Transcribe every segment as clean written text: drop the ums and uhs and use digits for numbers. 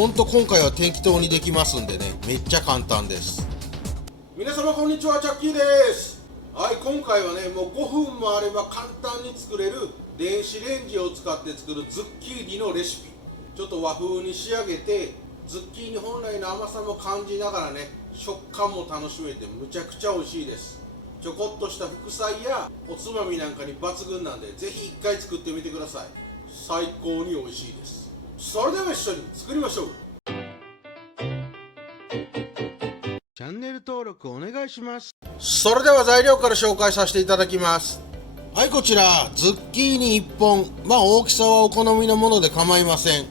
ほんと今回は適当にできますんでね、めっちゃ簡単です。皆様こんにちは、チャッキーです。はい、今回はね、もう5分もあれば簡単に作れる電子レンジを使って作るズッキーニのレシピ、ちょっと和風に仕上げて、ズッキーニ本来の甘さも感じながらね、食感も楽しめてむちゃくちゃ美味しいです。ちょこっとした副菜やおつまみなんかに抜群なんで、ぜひ一回作ってみてください。最高に美味しいです。それでは一緒に作りましょう。チャンネル登録お願いします。それでは材料から紹介させていただきます。はい、こちらズッキーニ1本、大きさはお好みのもので構いません。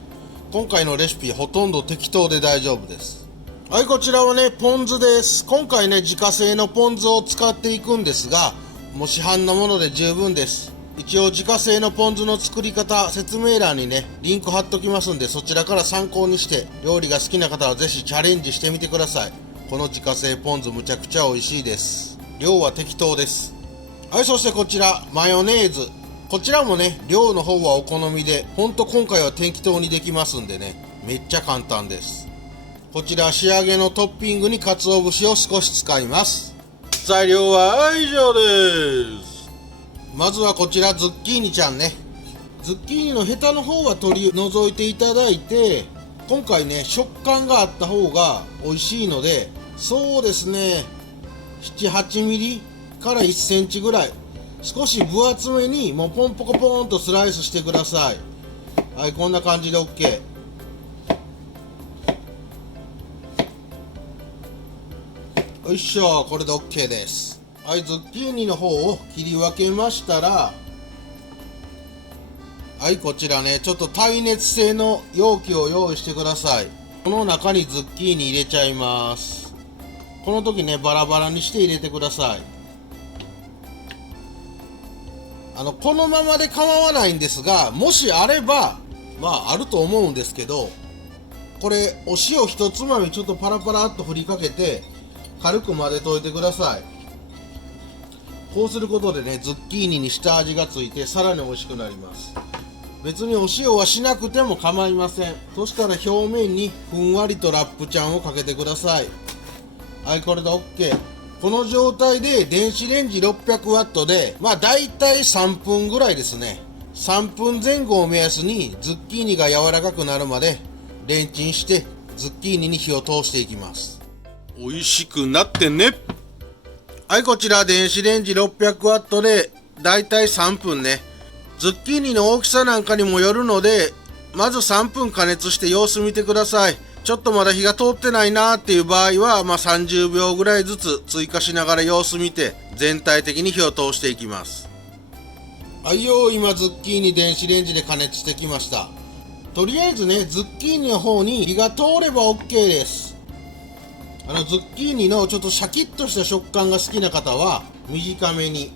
今回のレシピほとんど適当で大丈夫です。はい、こちらはね、ポン酢です。今回ね、自家製のポン酢を使っていくんですが、もう市販のもので十分です。一応自家製のポン酢の作り方、説明欄にね、リンク貼っときますんで、そちらから参考にして、料理が好きな方はぜひチャレンジしてみてください。この自家製ポン酢むちゃくちゃ美味しいです。量は適当です。はい、そしてこちら、マヨネーズ。こちらもね、量の方はお好みで、ほんと今回は適当にできますんでね、めっちゃ簡単です。こちら仕上げのトッピングに鰹節を少し使います。材料は以上です。まずはこちらズッキーニちゃんね。ズッキーニのヘタの方は取り除いていただいて、今回ね、食感があった方が美味しいので、そうですね、7、8ミリから1センチぐらい、少し分厚めにもうポンポコポーンとスライスしてください。はい、こんな感じで OK。よいしょ、これで OK です。はい、ズッキーニの方を切り分けましたら、はい、こちらね、ちょっと耐熱性の容器を用意してください。この中にズッキーニ入れちゃいます。この時ね、バラバラにして入れてください。このままで構わないんですが、もしあれば、あると思うんですけど、これ、お塩一つまみちょっとパラパラっと振りかけて、軽く混ぜといてください。こうすることでね、ズッキーニに下味がついてさらに美味しくなります。別にお塩はしなくても構いません。そしたら表面にふんわりとラップちゃんをかけてください。はい、これで OK。この状態で電子レンジ600ワットで、だいたい3分ぐらいですね。3分前後を目安にズッキーニが柔らかくなるまでレンチンしてズッキーニに火を通していきます。美味しくなってね。はい、こちら電子レンジ600ワットでだいたい3分ね。ズッキーニの大きさなんかにもよるので、まず3分加熱して様子見てください。ちょっとまだ火が通ってないなーっていう場合は、30秒ぐらいずつ追加しながら様子見て全体的に火を通していきます。はいよ、今ズッキーニ電子レンジで加熱してきました。とりあえずね、ズッキーニの方に火が通れば OK です。ズッキーニのちょっとシャキッとした食感が好きな方は短めに、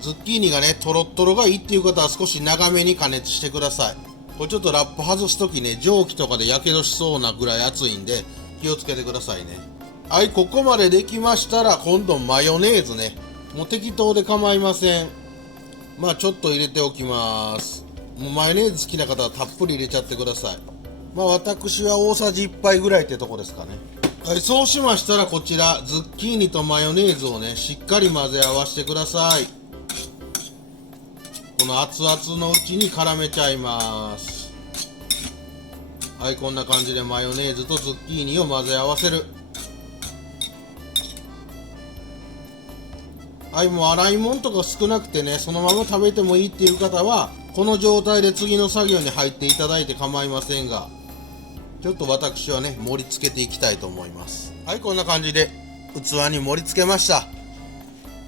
ズッキーニがねトロットロがいいっていう方は少し長めに加熱してください。これちょっとラップ外すときね、蒸気とかでやけどしそうなぐらい熱いんで気をつけてくださいね。はい、ここまでできましたら今度マヨネーズね、もう適当で構いません。ちょっと入れておきます。もうマヨネーズ好きな方はたっぷり入れちゃってください。私は大さじ1杯ぐらいってとこですかね。はい、そうしましたらこちらズッキーニとマヨネーズをねしっかり混ぜ合わせてください。この熱々のうちに絡めちゃいます。はい、こんな感じでマヨネーズとズッキーニを混ぜ合わせる。はい、もう洗い物とか少なくてね、そのまま食べてもいいっていう方はこの状態で次の作業に入っていただいて構いませんが、ちょっと私はね盛り付けていきたいと思います。はい、こんな感じで器に盛り付けました。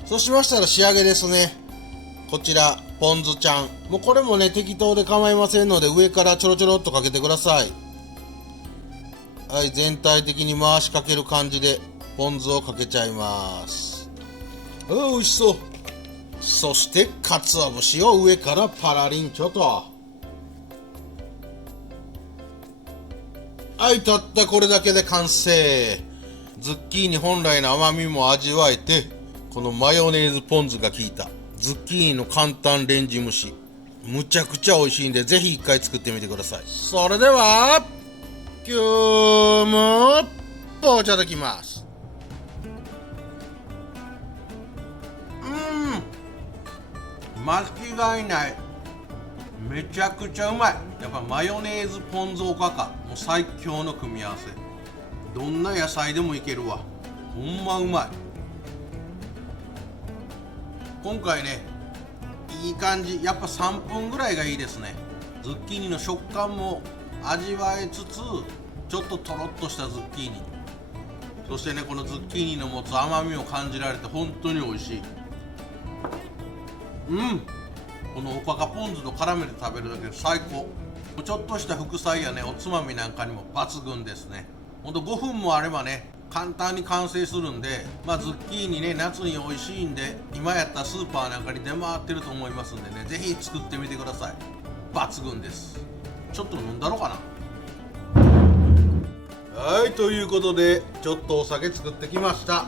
そうしましたら仕上げですね。こちらポン酢ちゃん、もうこれもね適当で構いませんので上からちょろちょろっとかけてください。はい、全体的に回しかける感じでポン酢をかけちゃいます。美味しそう。そして鰹節を上からパラリンチョと。はい、たったこれだけで完成。ズッキーニ本来の甘みも味わえて、このマヨネーズポン酢が効いたズッキーニの簡単レンジ蒸し、むちゃくちゃ美味しいんでぜひ一回作ってみてください。それでは今日もいただきます。間違いない。めちゃくちゃうまい。やっぱマヨネーズポン酢おかか、もう最強の組み合わせ。どんな野菜でもいけるわ。ほんまうまい。今回ね、いい感じ。やっぱ3分ぐらいがいいですね。ズッキーニの食感も味わえつつ、ちょっととろっとしたズッキーニ、そしてね、このズッキーニの持つ甘みを感じられて本当に美味しい。このおかかポン酢と絡めて食べるだけで最高。ちょっとした副菜やね、おつまみなんかにも抜群ですね。ほんと5分もあればね、簡単に完成するんで、ズッキーニね、夏に美味しいんで、今やったらスーパーなんかに出回ってると思いますんでね、ぜひ作ってみてください。抜群です。ちょっと飲んだろかな。はい、ということでちょっとお酒作ってきました。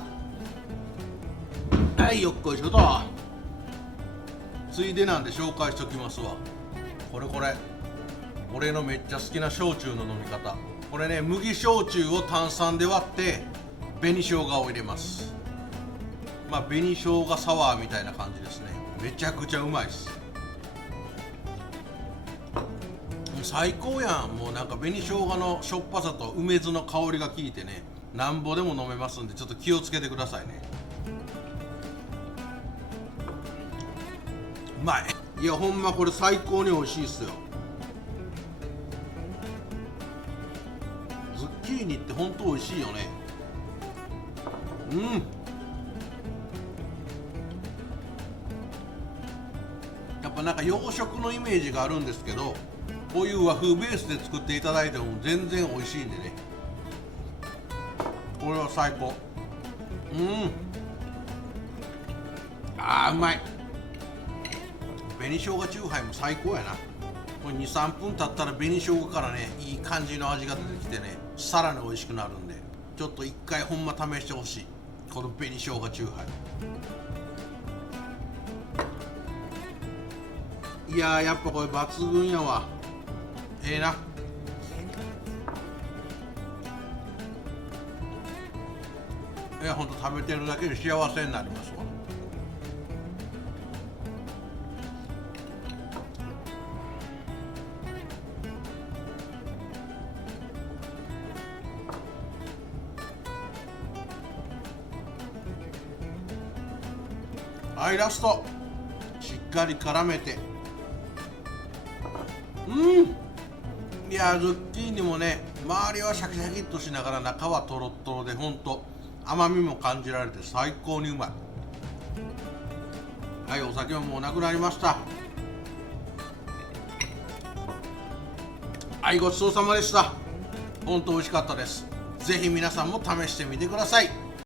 はい、よっこいしょと。ついでなんで紹介しときますわ。これ俺のめっちゃ好きな焼酎の飲み方。これね、麦焼酎を炭酸で割って紅生姜を入れます。紅生姜サワーみたいな感じですね。めちゃくちゃうまいです。最高やん。もうなんか紅生姜のしょっぱさと梅酢の香りが効いてね、なんぼでも飲めますんで、ちょっと気をつけてくださいね。うまい。いやほんまこれ最高に美味しいっすよ。ズッキーニってほんと美味しいよね。やっぱなんか洋食のイメージがあるんですけど、こういう和風ベースで作っていただいても全然美味しいんでね、これは最高。うまい。紅生姜チューハイも最高やな。これ 2,3 分経ったら紅生姜からね、いい感じの味が出てきてね、さらに美味しくなるんで、ちょっと一回ほんま試してほしい、この紅生姜チューハイ。いやー、やっぱこれ抜群やわ。ええな。ほんと食べてるだけで幸せになりますわ。はい、ラストしっかり絡めて。いやズッキーニもね、周りはシャキシャキっとしながら中はトロットロで、ほんと甘みも感じられて最高にうまい。はい、お酒ももうなくなりました。はい、ごちそうさまでした。ほんと美味しかったです。ぜひ皆さんも試してみてください。